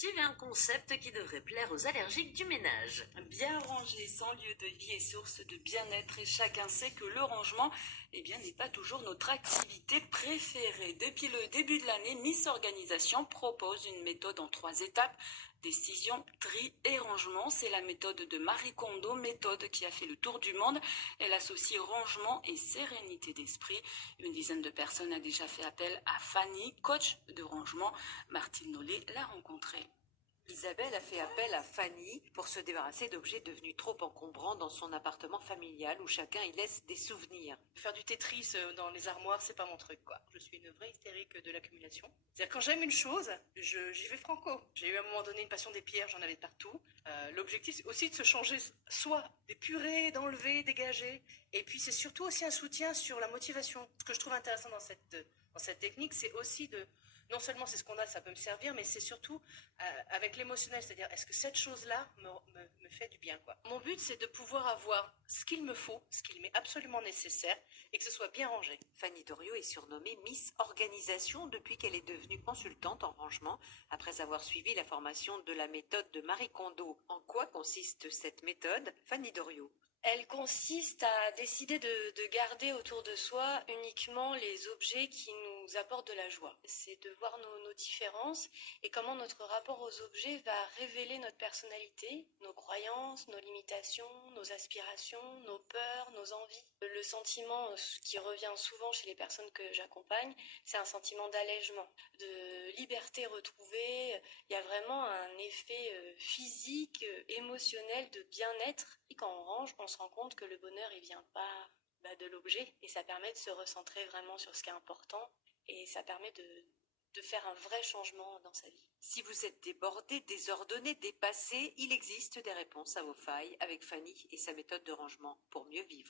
initiative et un concept qui devrait plaire aux allergiques du ménage. Bien rangé, sans lieu de vie et source de bien-être, et chacun sait que le rangement n'est pas toujours notre activité préférée. Depuis le début de l'année, Miss Organisation propose une méthode en 3 étapes. Décision, tri et rangement, c'est la méthode de Marie Kondo, méthode qui a fait le tour du monde. Elle associe rangement et sérénité d'esprit. Une dizaine de personnes a déjà fait appel à Fanny, coach de rangement. Martine Nollet l'a rencontrée. Isabelle a fait appel à Fanny pour se débarrasser d'objets devenus trop encombrants dans son appartement familial où chacun y laisse des souvenirs. Faire du Tetris dans les armoires, c'est pas mon truc, quoi. Je suis une vraie hystérique de l'accumulation. C'est-à-dire, quand j'aime une chose, j'y vais franco. J'ai eu à un moment donné une passion des pierres, j'en avais partout. L'objectif, c'est aussi de se changer soi, d'épurer, d'enlever, dégager. Et puis, c'est surtout aussi un soutien sur la motivation. Ce que je trouve intéressant dans cette technique, c'est aussi de... Non seulement c'est ce qu'on a, ça peut me servir, mais c'est surtout avec l'émotionnel, c'est-à-dire est-ce que cette chose-là me fait du bien, quoi. Mon but, c'est de pouvoir avoir ce qu'il me faut, ce qu'il m'est absolument nécessaire, et que ce soit bien rangé. Fanny Doriot est surnommée Miss Organisation depuis qu'elle est devenue consultante en rangement après avoir suivi la formation de la méthode de Marie Kondo. En quoi consiste cette méthode, Fanny Doriot? Elle consiste à décider de garder autour de soi uniquement les objets qui nous apportent de la joie. C'est de voir nos différences et comment notre rapport aux objets va révéler notre personnalité, nos croyances, nos limitations, nos aspirations, nos peurs, nos envies. Le sentiment qui revient souvent chez les personnes que j'accompagne, c'est un sentiment d'allègement, de liberté retrouvée. Il y a vraiment un effet physique, émotionnel de bien-être. Et quand on range, on se rend compte que le bonheur, il vient pas de l'objet. Et ça permet de se recentrer vraiment sur ce qui est important. Et ça permet de faire un vrai changement dans sa vie. Si vous êtes débordé, désordonné, dépassé, il existe des réponses à vos failles avec Fanny et sa méthode de rangement pour mieux vivre.